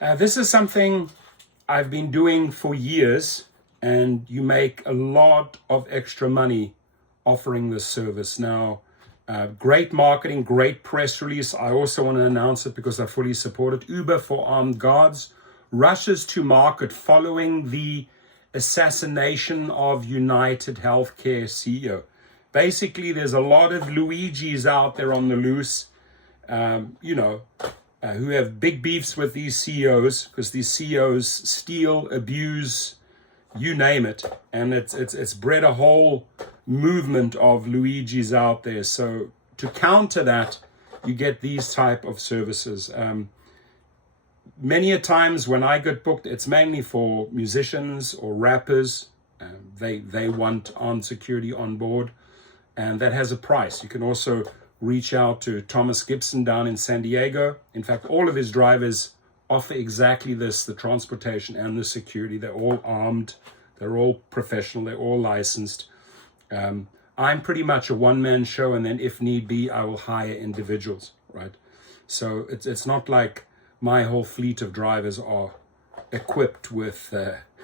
This is something I've been doing for years, and you make a lot of extra money offering this service. Now, great marketing, great press release. I also want to announce it because I fully support it. Uber for Armed Guards rushes to market following the assassination of United Healthcare CEO. Basically, there's a lot of Luigis out there on the loose, who have big beefs with these CEOs because these CEOs steal, abuse, you name it. And it's bred a whole movement of Luigis out there. So to counter that, you get these type of services. Many a times when I get booked, it's mainly for musicians or rappers. They want armed security on board, and that has a price. You can also reach out to Thomas Gibson down in San Diego. In fact, all of his drivers offer exactly this, the transportation and the security. They're all armed, they're all professional, they're all licensed. I'm pretty much a one-man show, and then if need be, I will hire individuals, right? So it's not like my whole fleet of drivers are equipped with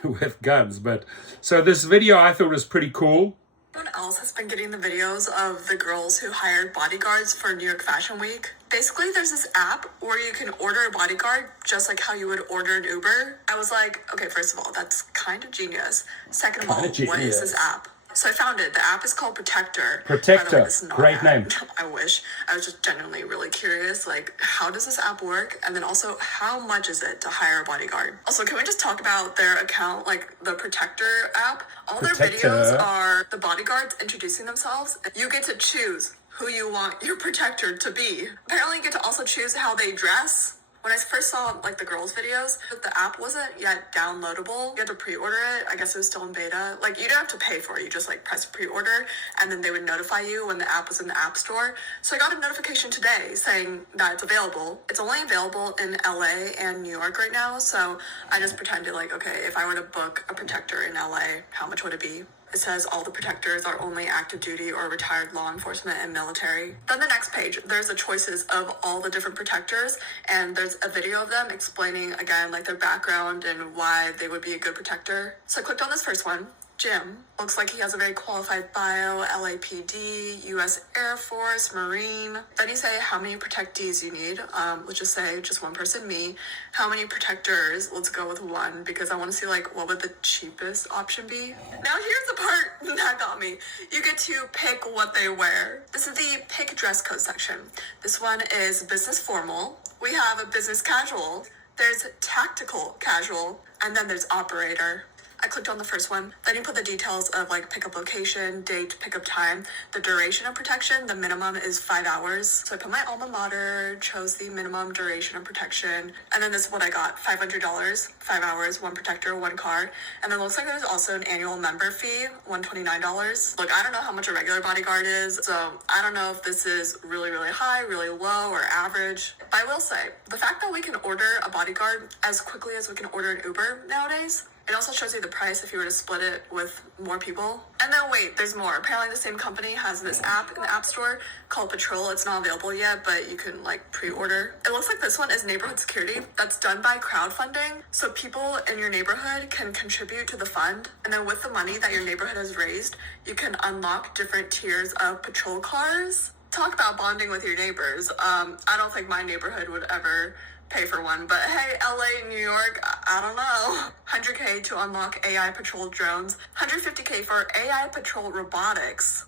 with guns. But so this video I thought was pretty cool. Everyone else has been getting the videos of the girls who hired bodyguards for New York Fashion Week. Basically, there's this app where you can order a bodyguard just like how you would order an Uber. I was like, okay, first of all, that's kind of genius. Second of all, what is this app? So I found it. The app is called Protector. Protector, great name. I wish. I was just genuinely really curious, like, how does this app work? And then also, how much is it to hire a bodyguard? Also, can we just talk about their account, like the Protector app? All their videos are the bodyguards introducing themselves. You get to choose who you want your protector to be. Apparently, you get to also choose how they dress. When I first saw like the girls' videos, the app wasn't yet downloadable. You had to pre-order it. I guess it was still in beta. Like, you didn't have to pay for it. You just like press pre-order, and then they would notify you when the app was in the app store. So I got a notification today saying that it's available. It's only available in LA and New York right now. So I just pretended like, okay, if I were to book a protector in LA, how much would it be? It says all the protectors are only active duty or retired law enforcement and military. Then the next page, there's the choices of all the different protectors, and there's a video of them explaining, again, like their background and why they would be a good protector. So I clicked on this first one. Jim. Looks like he has a very qualified bio, LAPD, US Air Force, Marine. Then you say how many protectees you need. Let's just say just one person, me. How many protectors? Let's go with one, because I want to see like what would the cheapest option be. Now here's the part that got me. You get to pick what they wear. This is the pick dress code section. This one is business formal. We have a business casual. There's tactical casual, and then there's operator. I clicked on the first one. Then you put the details of like pickup location, date, pickup time, the duration of protection. The minimum is 5 hours. So I put my alma mater, chose the minimum duration of protection. And then this is what I got. $500, 5 hours, one protector, one card. And then it looks like there's also an annual member fee, $129. Look, I don't know how much a regular bodyguard is. So I don't know if this is really, really high, really low, or average. But I will say, the fact that we can order a bodyguard as quickly as we can order an Uber nowadays, it also shows you the price if you were to split it with more people. And then wait, there's more. Apparently the same company has this app in the App Store called Patrol. It's not available yet, but you can like pre-order. It looks like this one is neighborhood security. That's done by crowdfunding. So people in your neighborhood can contribute to the fund. And then with the money that your neighborhood has raised, you can unlock different tiers of patrol cars. Talk about bonding with your neighbors. I don't think my neighborhood would ever pay for one, but hey, LA, New York, I don't know. 100K to unlock AI patrol drones, 150K for AI patrol robotics.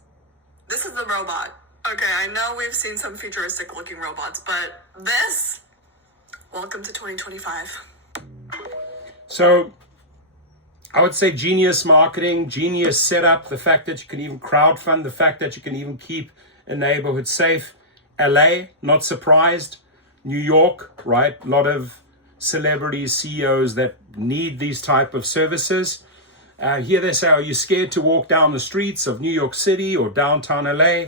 This is the robot. Okay, I know we've seen some futuristic looking robots, but this, welcome to 2025. So I would say genius marketing, genius setup, the fact that you can even crowdfund, the fact that you can even keep a neighborhood safe. LA, not surprised. New York, right? A lot of celebrities, CEOs that need these type of services. Here they say, are you scared to walk down the streets of New York City or downtown LA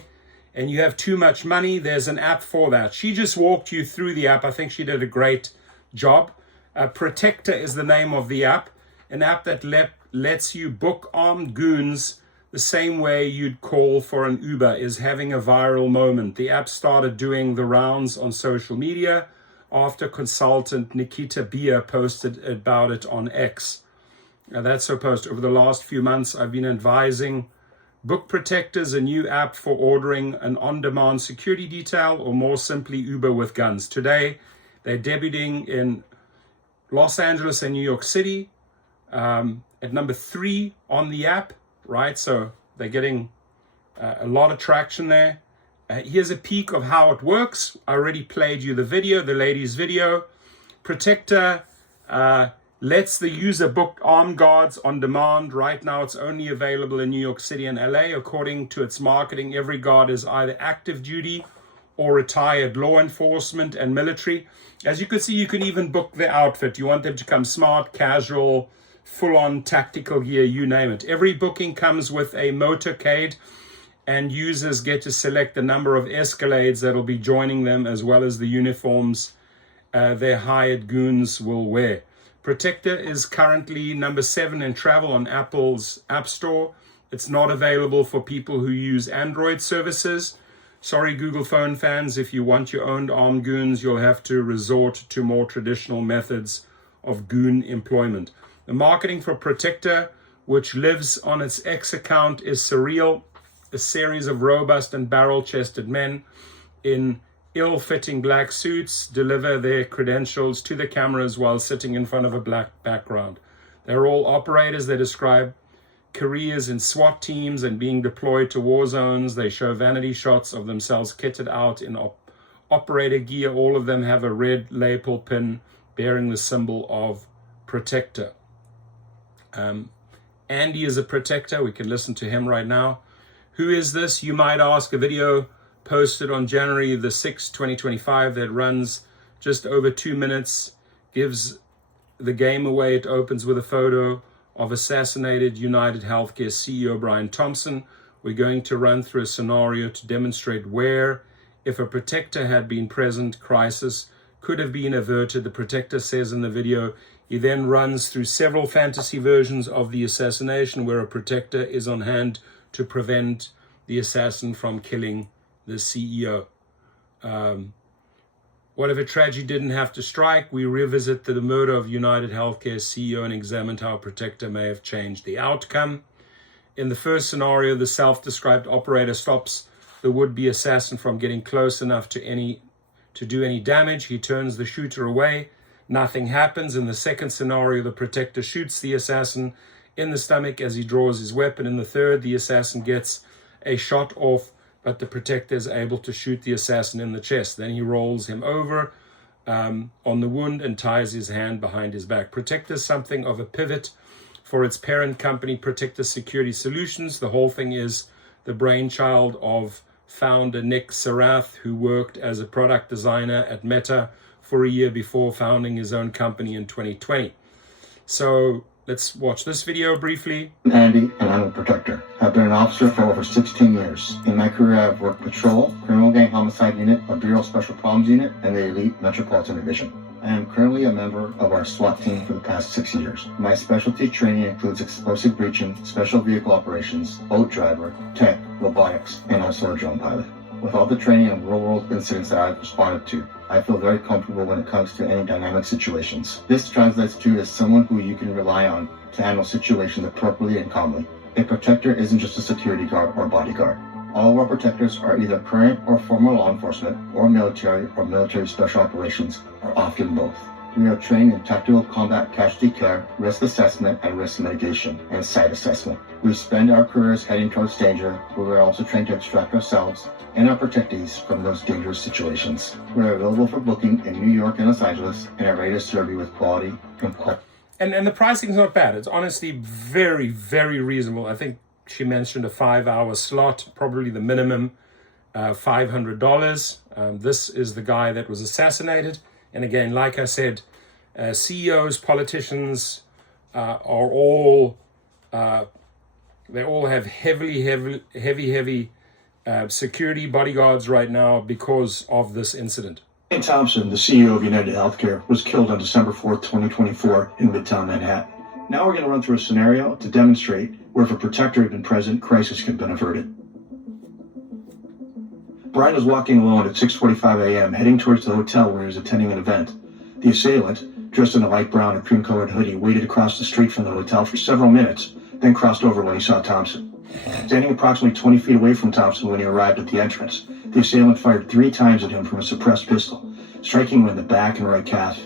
and you have too much money? There's an app for that. She just walked you through the app. I think she did a great job. Protector is the name of the app, an app that lets you book armed goons the same way you'd call for an Uber, is having a viral moment. The app started doing the rounds on social media. after consultant Nikita Beer posted about it on X. Now, that's so post. Over the last few months, I've been advising Book Protectors, a new app for ordering an on-demand security detail, or more simply, Uber with guns. Today, they're debuting in Los Angeles and New York City at number 3 on the app, right? So they're getting a lot of traction there. Here's a peek of how it works. I already played you the video, the lady's video. Protector lets the user book armed guards on demand. Right now, it's only available in New York City and LA. According to its marketing, every guard is either active duty or retired law enforcement and military. As you can see, you can even book the outfit. You want them to come smart, casual, full-on tactical gear, you name it. Every booking comes with a motorcade, and users get to select the number of Escalades that will be joining them, as well as the uniforms their hired goons will wear. Protector is currently number 7 in travel on Apple's App Store. It's not available for people who use Android services. Sorry, Google phone fans, if you want your own armed goons, you'll have to resort to more traditional methods of goon employment. The marketing for Protector, which lives on its X account, is surreal. A series of robust and barrel-chested men in ill-fitting black suits deliver their credentials to the cameras while sitting in front of a black background. They're all operators. They describe careers in SWAT teams and being deployed to war zones. They show vanity shots of themselves kitted out in operator gear. All of them have a red lapel pin bearing the symbol of Protector. Andy is a Protector. We can listen to him right now. Who is this, you might ask? A video posted on January the 6th, 2025 that runs just over 2 minutes, gives the game away. It opens with a photo of assassinated United Healthcare CEO Brian Thompson. We're going to run through a scenario to demonstrate where, if a Protector had been present, crisis could have been averted. The Protector says in the video. He then runs through several fantasy versions of the assassination where a Protector is on hand to prevent the assassin from killing the CEO. What if a tragedy didn't have to strike? We revisit the murder of United Healthcare CEO and examined how Protector may have changed the outcome. In the first scenario, the self-described operator stops the would-be assassin from getting close enough to do any damage. He turns the shooter away. Nothing happens. In the second scenario, the Protector shoots the assassin in the stomach as he draws his weapon. In the third, the assassin gets a shot off, but the Protector is able to shoot the assassin in the chest. Then he rolls him over on the wound and ties his hand behind his back. Protector is something of a pivot for its parent company, Protector Security Solutions. The whole thing is the brainchild of founder Nick Sarath, who worked as a product designer at Meta for a year before founding his own company in 2020. So let's watch this video briefly. I'm Andy, and I'm a Protector. I've been an officer for over 16 years. In my career, I've worked Patrol, Criminal Gang Homicide Unit, a Bureau Special Problems Unit, and the Elite Metropolitan Division. I am currently a member of our SWAT team for the past 6 years. My specialty training includes explosive breaching, special vehicle operations, boat driver, tech, robotics, and also a drone pilot. With all the training and real-world incidents that I've responded to, I feel very comfortable when it comes to any dynamic situations. This translates to as someone who you can rely on to handle situations appropriately and calmly. A Protector isn't just a security guard or bodyguard. All of our Protectors are either current or former law enforcement or military special operations, or often both. We are trained in tactical combat casualty care, risk assessment, and risk mitigation, and site assessment. We spend our careers heading towards danger, but we are also trained to extract ourselves and our protectees from those dangerous situations. We are available for booking in New York and Los Angeles, and are ready to serve you with quality and quality. And the pricing is not bad. It's honestly very, very reasonable. I think she mentioned a 5-hour slot, probably the minimum, $500. This is the guy that was assassinated. And again, like I said, CEOs, politicians are all, they all have heavy security bodyguards right now because of this incident. Brian Thompson, the CEO of United Healthcare, was killed on December 4th, 2024 in Midtown Manhattan. Now we're going to run through a scenario to demonstrate where if a Protector had been present, crisis could have been averted. Brian was walking alone at 6:45 a.m., heading towards the hotel where he was attending an event. The assailant, dressed in a light brown and cream-colored hoodie, waited across the street from the hotel for several minutes, then crossed over when he saw Thompson. Standing approximately 20 feet away from Thompson when he arrived at the entrance, the assailant fired 3 times at him from a suppressed pistol, striking him in the back and right calf.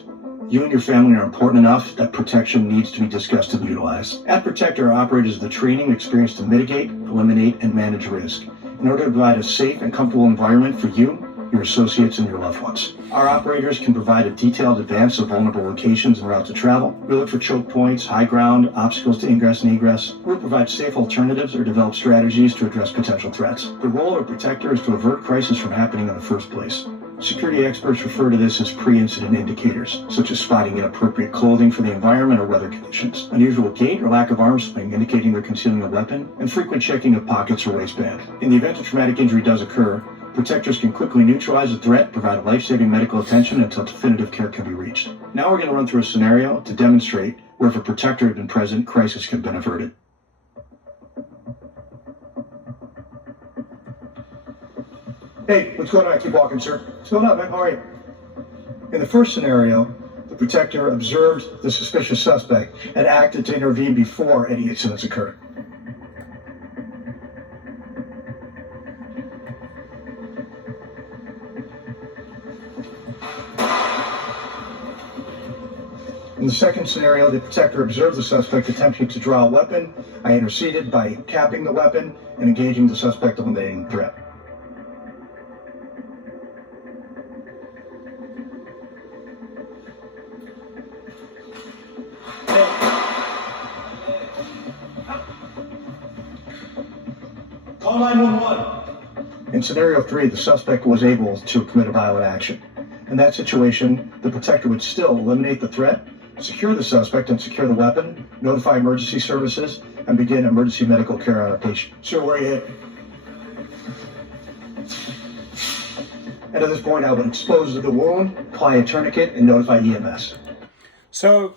You and your family are important enough that protection needs to be discussed and utilized. At Protector, our operators have the training and experience to mitigate, eliminate, and manage risk in order to provide a safe and comfortable environment for you, your associates, and your loved ones. Our operators can provide a detailed advance of vulnerable locations and routes of travel. We look for choke points, high ground, obstacles to ingress and egress. We'll provide safe alternatives or develop strategies to address potential threats. The role of a protector is to avert crisis from happening in the first place. Security experts refer to this as pre-incident indicators, such as spotting inappropriate clothing for the environment or weather conditions, unusual gait or lack of arm swing indicating they're concealing a weapon, and frequent checking of pockets or waistband. In the event a traumatic injury does occur, protectors can quickly neutralize the threat, provide life-saving medical attention until definitive care can be reached. Now we're going to run through a scenario to demonstrate where if a protector had been present, crisis could have been averted. Hey, what's going on? Keep walking, sir. What's going on, man? How are you? In the first scenario, the protector observed the suspicious suspect and acted to intervene before any incidents occurred. In the second scenario, the protector observed the suspect attempting to draw a weapon. I interceded by capping the weapon and engaging the suspect, eliminating the threat. Call 911. In scenario 3, the suspect was able to commit a violent action. In that situation, the protector would still eliminate the threat, secure the suspect and secure the weapon, notify emergency services, and begin emergency medical care on a patient. Sir, where are you hit? And at this point, I would expose the wound, apply a tourniquet, and notify EMS. So,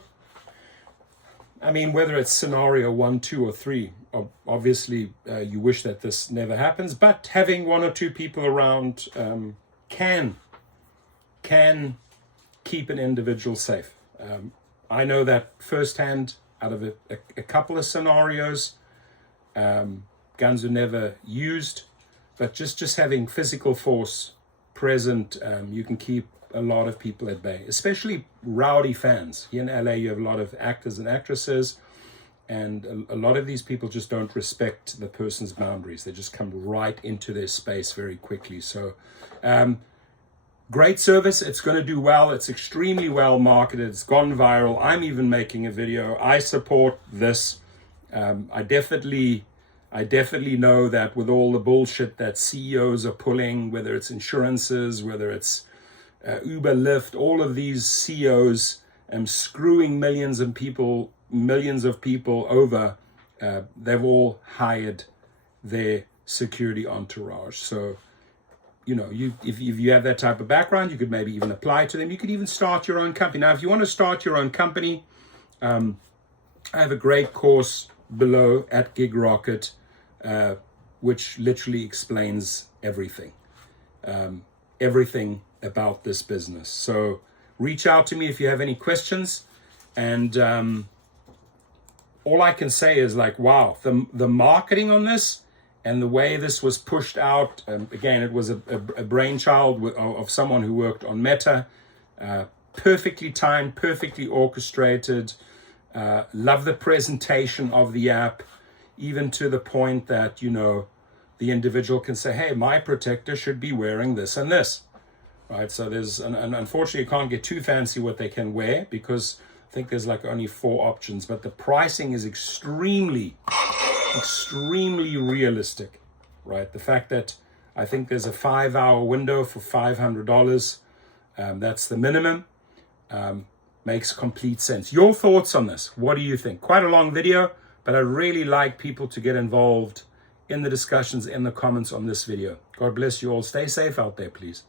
I mean, whether it's scenario 1, 2, or 3, obviously you wish that this never happens, but having 1 or 2 people around can keep an individual safe. I know that firsthand out of a couple of scenarios. Guns are never used, but just having physical force present, you can keep a lot of people at bay, especially rowdy fans. Here in LA, you have a lot of actors and actresses, and a lot of these people just don't respect the person's boundaries. They just come right into their space very quickly. So great service. It's going to do well. It's extremely well marketed. It's gone viral. I'm even making a video. I support this. I definitely know that with all the bullshit that CEOs are pulling, whether it's insurances, whether it's Uber, LYFT, all of these CEOs screwing millions of people over, they've all hired their security entourage. So, you know, if you have that type of background, you could maybe even apply to them. You could even start your own company. Now, if you want to start your own company, I have a great course below at Gig Rocket, which literally explains everything about this business. So reach out to me if you have any questions. And all I can say is, like, wow, the marketing on this and the way this was pushed out, again, it was a brainchild of someone who worked on Meta, perfectly timed, perfectly orchestrated. Love the presentation of the app, even to the point that, you know, the individual can say, hey, my protector should be wearing this and this, right? So there's, and unfortunately, you can't get too fancy what they can wear, because I think there's like only 4 options, but the pricing is extremely realistic, right? The fact that I think there's a 5-hour window for $500, that's the minimum, makes complete sense. Your thoughts on this? What do you think? Quite a long video, but I really like people to get involved in the discussions, in the comments on this video. God bless you all. Stay safe out there, please.